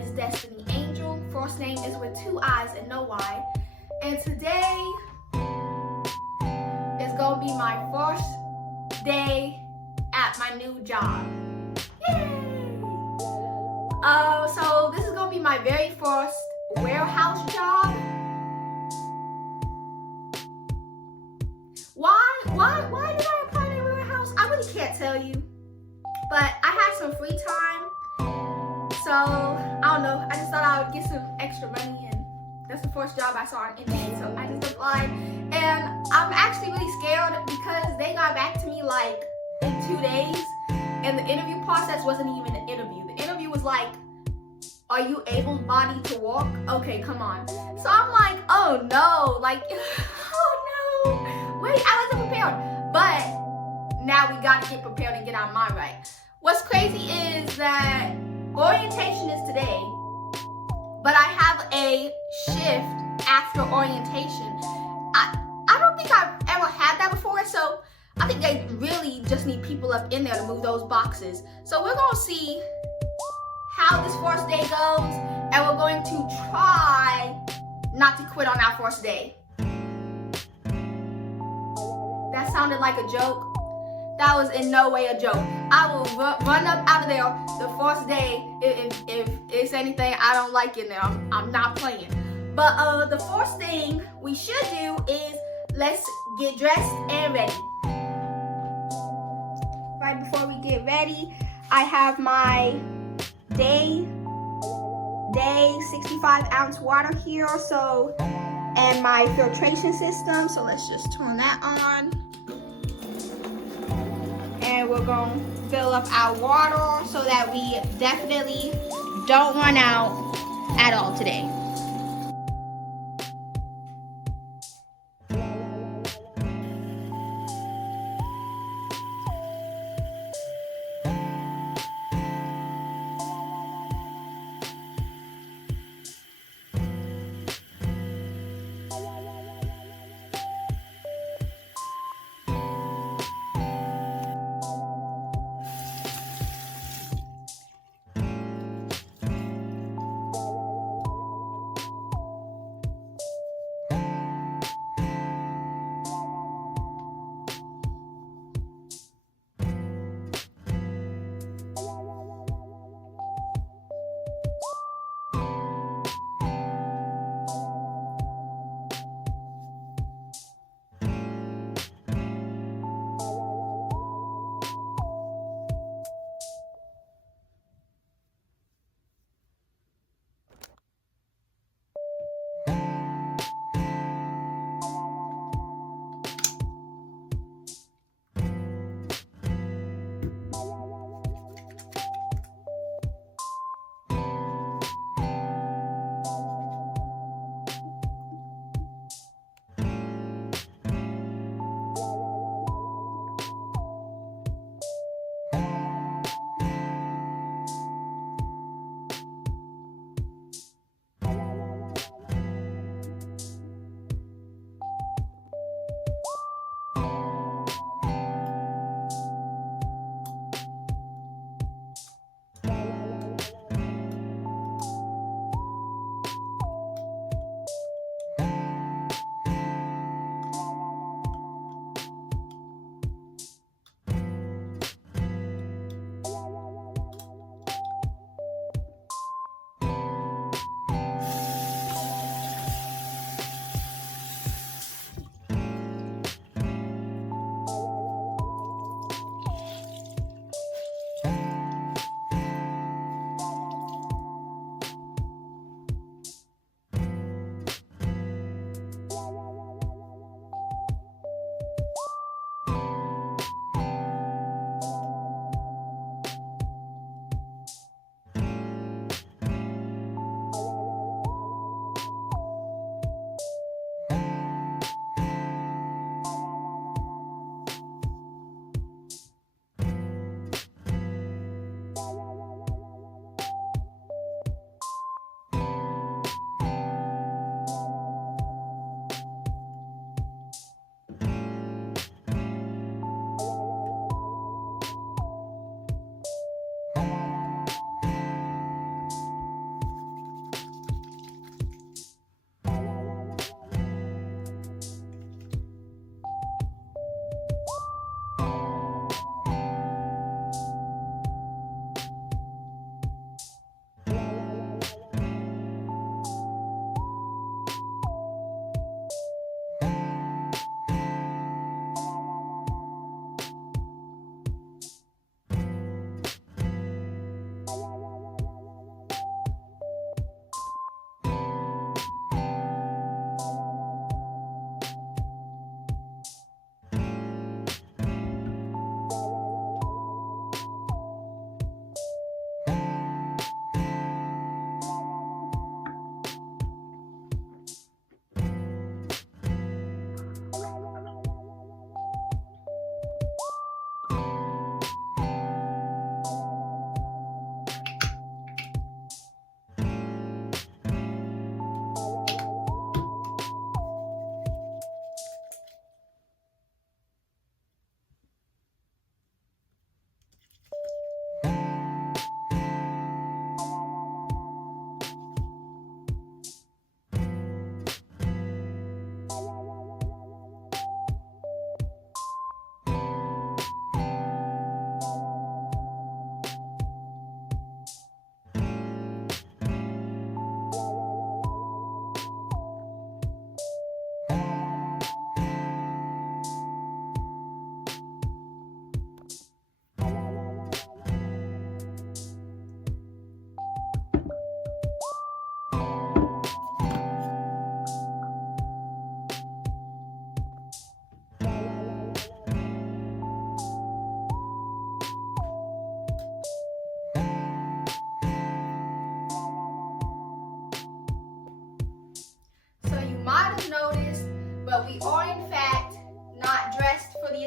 is Destiny Angel. First name is with 2 I's and no Y. And today is gonna be my first day at my new job. Yay! So this is gonna be my very first warehouse job. Why did I apply to a warehouse? I really can't tell you. But I had some free time, so I don't know. I just thought I would get some extra money, and that's the first job I saw on Indeed, so I just applied. And I'm actually really scared because they got back to me like in 2 days, and the interview process wasn't even an interview. The interview was like, "Are you able-bodied to walk?" Okay, come on. So I'm like, oh no, like, oh no, wait, I wasn't prepared. But now we gotta get prepared and get our mind right. What's crazy is that orientation is today, but I have a shift after orientation. I don't think I've ever had that before, so I think they really just need people up in there to move those boxes. So we're gonna see how this first day goes, and we're going to try not to quit on our first day. That sounded like a joke. That was in no way a joke. I will run up out of there the first day if it's anything I don't like in there. I'm not playing. But the first thing we should do is let's get dressed and ready. Right before we get ready, I have my day 65-ounce water here, so, and my filtration system. So let's just turn that on. And we're going to fill up our water so that we definitely don't run out at all today.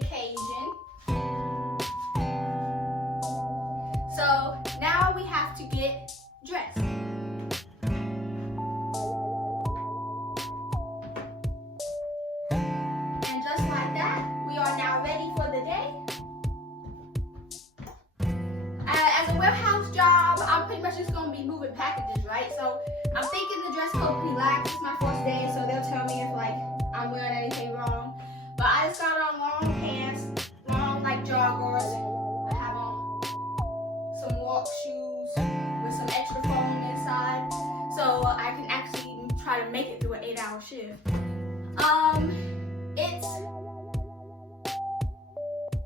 occasion. So now we have to get dressed. And just like that, we are now ready for the day. As a warehouse job, I'm pretty much just going to be moving packages, right? So I'm thinking the dress code pretty lax. It's my first day, so they'll tell me if like I'm wearing anything wrong. But I just got on long pants, long like joggers. I have on some walk shoes with some extra foam inside, so I can actually try to make it through an 8-hour shift. It's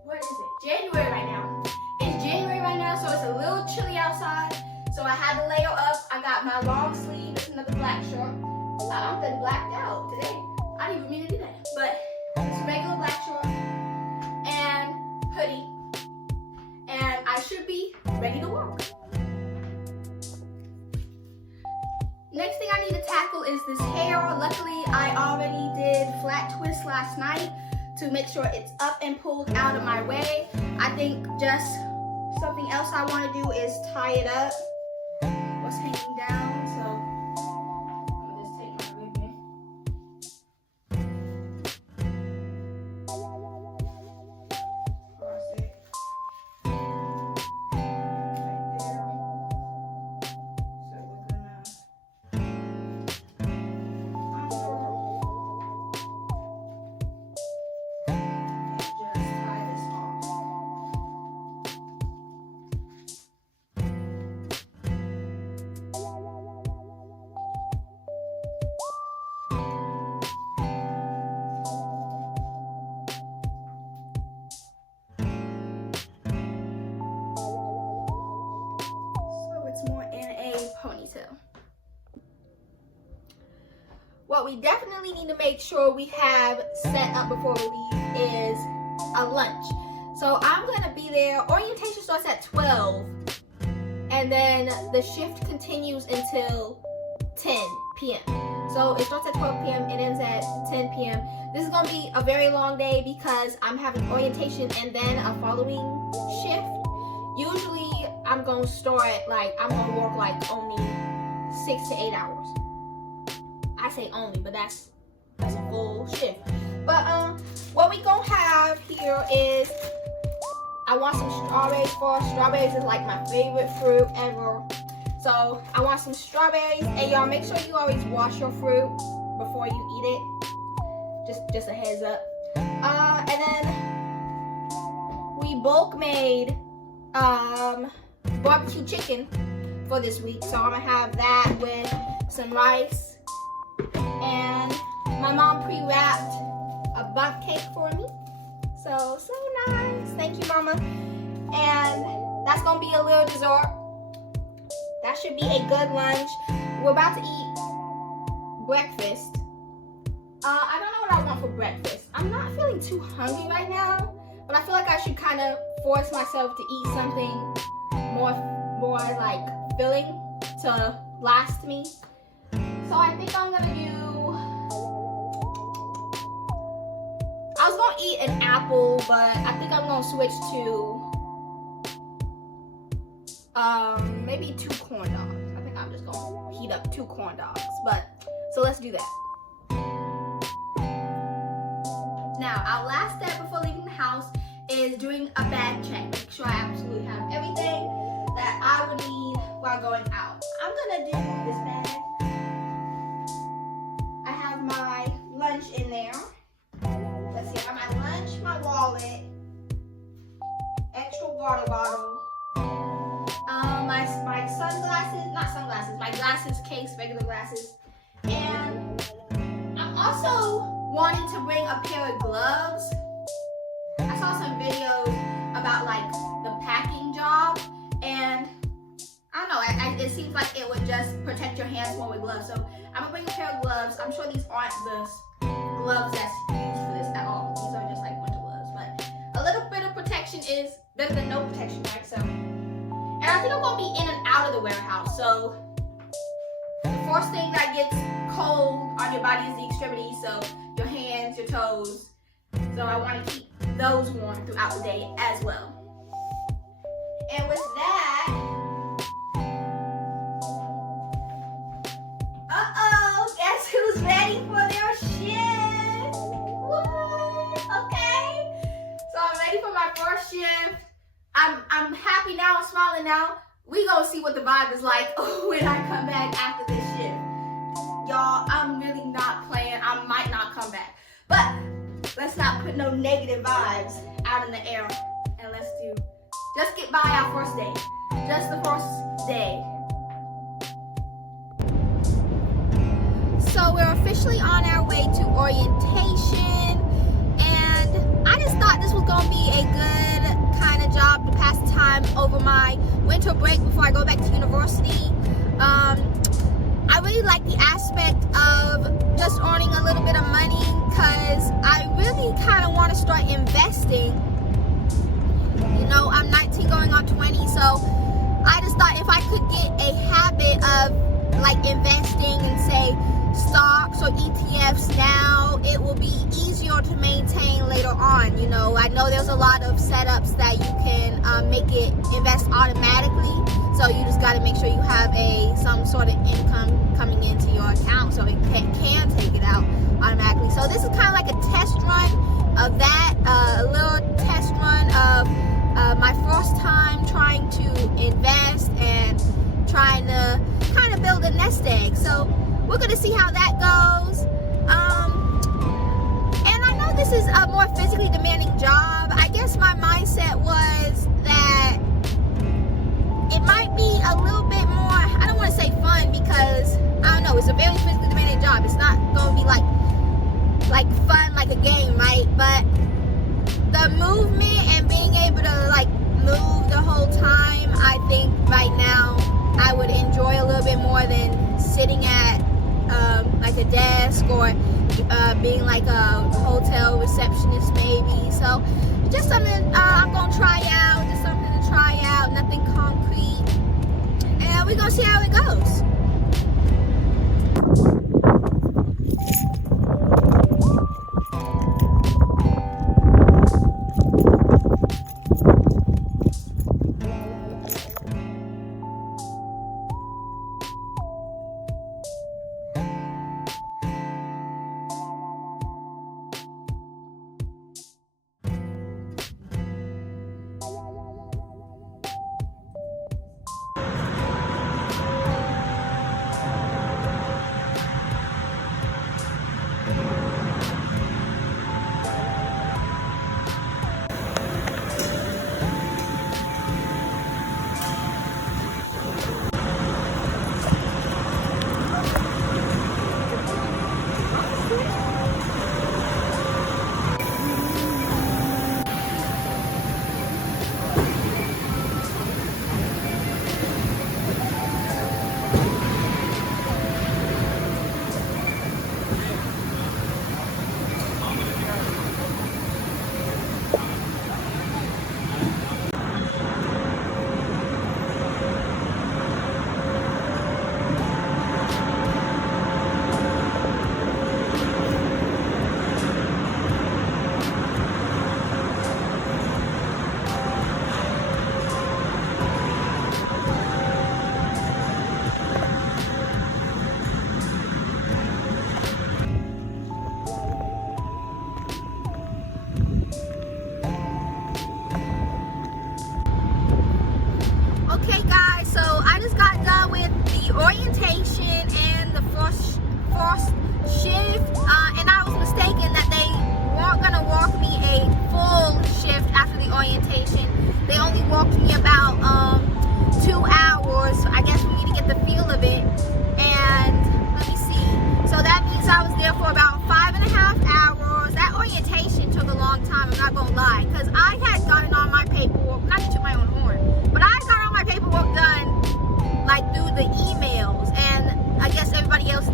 what is it? January right now. It's January right now, so it's a little chilly outside. So I had to layer up. I got my long sleeve. It's another black shirt. I'm done blacked out today. I didn't even mean to do that, but it's a regular black shirt and hoodie, and I should be ready to work. Next thing I need to tackle is this hair. Luckily, I already did flat twist last night to make sure it's up and pulled out of my way. I think just something else I want to do is tie it up. What's hanging down, so I'm gonna just take my ribbon. Cross it. Right there. So we're gonna just tie this off. More in a ponytail. What we definitely need to make sure we have set up before we leave is a lunch. So I'm gonna be there. Orientation starts at 12, and then the shift continues until 10 p.m. So it starts at 12 p.m. it ends at 10 p.m. This is gonna be a very long day because I'm having orientation and then a following shift. Usually I'm gonna work like only 6 to 8 hours. I say only, but that's a full shift. But what we gonna have here is, I want some strawberries first. Strawberries is like my favorite fruit ever. So I want some strawberries, and y'all make sure you always wash your fruit before you eat it. Just a heads up. And then we bulk made barbecue chicken for this week, so I'm gonna have that with some rice, and my mom pre-wrapped a bundt cake for me, so nice. Thank you, mama. And that's gonna be a little dessert. That should be a good lunch. We're about to eat breakfast. I don't know what I want for breakfast. I'm not feeling too hungry right now, but I feel like I should kind of force myself to eat something more like filling to last me. So I think I'm gonna do, I was gonna eat an apple, but I think I'm gonna switch to maybe 2 corn dogs. I think I'm just gonna heat up 2 corn dogs. So let's do that. Now, our last step before leaving the house is doing a bag check. Make sure I absolutely have everything that I would need while going out. I'm gonna do this bag. I have my lunch in there. Let's see, I have my lunch, my wallet, extra water bottle, my sunglasses, not sunglasses, my glasses case, regular glasses, and I'm also wanting to bring a pair of gloves. I saw some videos about like the packing job, and I don't know, it seems like it would just protect your hands more with gloves. So I'm gonna bring a pair of gloves. I'm sure these aren't the gloves that's used for this at all. These are just like winter gloves, but a little bit of protection is better than no protection, right? So, and I think I'm gonna be in and out of the warehouse. So the first thing that gets cold on your body is the extremities. So your hands, your toes. So I want to keep those worn throughout the day as well. And with that, guess who's ready for their shift? What? Okay. So I'm ready for my first shift. I'm happy now, I'm smiling now. We gonna see what the vibe is like when I come back after this shift. Y'all, I'm really not playing. I might not come back. But let's not put no negative vibes out in the air. And let's just get by our first day. Just the first day. So we're officially on our way to orientation. And I just thought this was gonna be a good kind of job to pass the time over my winter break before I go back to university. I really like the aspect of just earning a little bit of money because I really kind of want to start investing. You know, I'm 19 going on 20, so I just thought if I could get a habit of like investing in say stocks or ETFs now, it will be easier to maintain later on. You know, I know there's a lot of setups that you can make it invest automatically. So you just got to make sure you have some sort of income coming into your account so it can take it out automatically. So this is kind of like a test run of that, a little test run of my first time trying to invest and trying to kind of build a nest egg. So we're going to see how that goes. And I know this is a more physically demanding job. I guess my mindset was that it might be a little bit more, I don't want to say fun because, I don't know, it's a very physically demanding job. It's not going to be like fun, like a game, right? But the movement and being able to like move the whole time, I think right now I would enjoy a little bit more than sitting at like a desk or being like a hotel receptionist maybe. So just something I'm going to try out, just something to try out, nothing concrete. And we're going to see how it goes.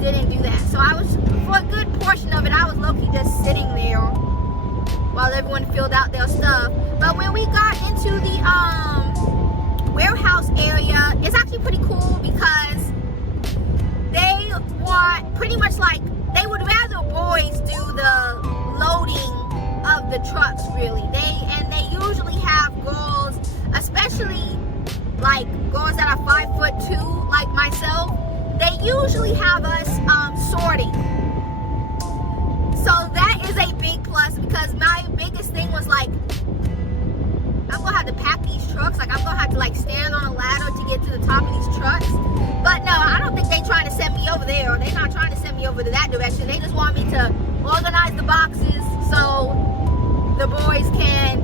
Didn't do that. So I was like girls that are 5'2", like myself, they usually have us sorting. So that is a big plus, because my biggest thing was like, I'm gonna have to pack these trucks. Like, I'm gonna have to like stand on a ladder to get to the top of these trucks. But no, I don't think they're trying to send me over there, or they're not trying to send me over to that direction. They just want me to organize the boxes so the boys can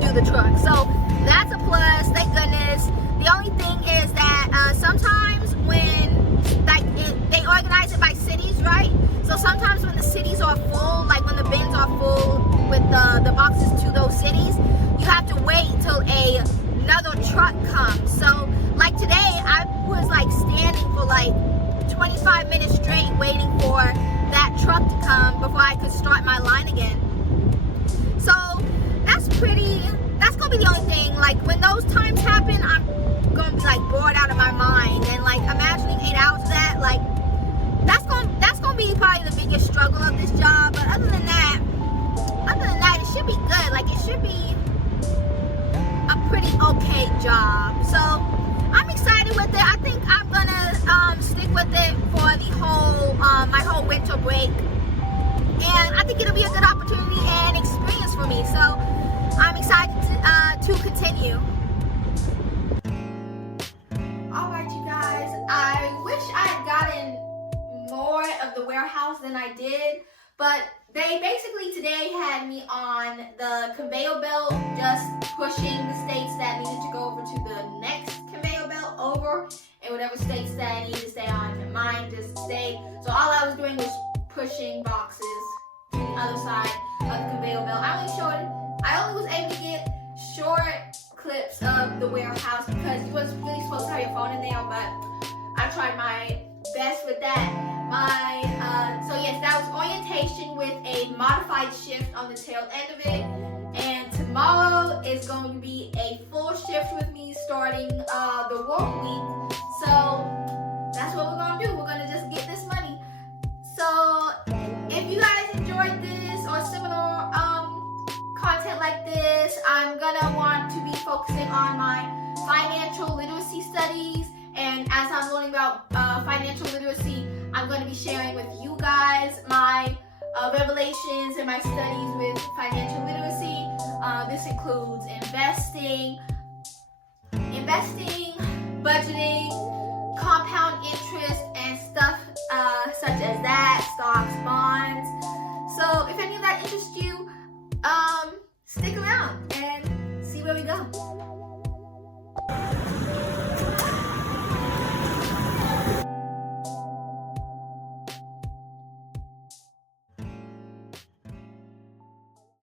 do the truck. So that's a plus, thank goodness. The only thing is that sometimes when like they organize it by cities, right? So sometimes when the cities are full, like when the bins are full with the boxes to those cities, you have to wait till another truck comes. So like today, I was like standing for like 25 minutes straight waiting for that truck to come before I could start my line again. So that's gonna be the only thing. Like when those times happen, I'm gonna be like bored out of my mind, and like imagining 8 hours of that, like that's gonna be probably the biggest struggle of this job. But other than that, it should be good. Like it should be a pretty okay job. So I'm excited with it. I think I'm gonna stick with it for the whole my whole winter break, and I think it'll be a good opportunity and experience for me. So I'm excited to continue. Alright, you guys, I wish I had gotten more of the warehouse than I did, but they basically today had me on the conveyor belt, just pushing the states that needed to go over to the next conveyor belt over, and whatever states that I needed to stay on, mine just stayed. So all I was doing was pushing boxes to the other side of the conveyor belt. I only was able to get short clips of the warehouse because you wasn't really supposed to have your phone in there, but I tried my best with that. So yes, that was orientation with a modified shift on the tail end of it, and tomorrow is going to be a full shift with me starting the work week. So that's what we're gonna do. We're gonna just get this money. So if you guys enjoyed this or similar content like this, I'm gonna want to be focusing on my financial literacy studies, and as I'm learning about financial literacy, I'm going to be sharing with you guys my revelations and my studies with financial literacy. This includes investing, budgeting, compound interest, and stuff such as that, stocks, bonds. So if any of that interests you, stick around and see where we go.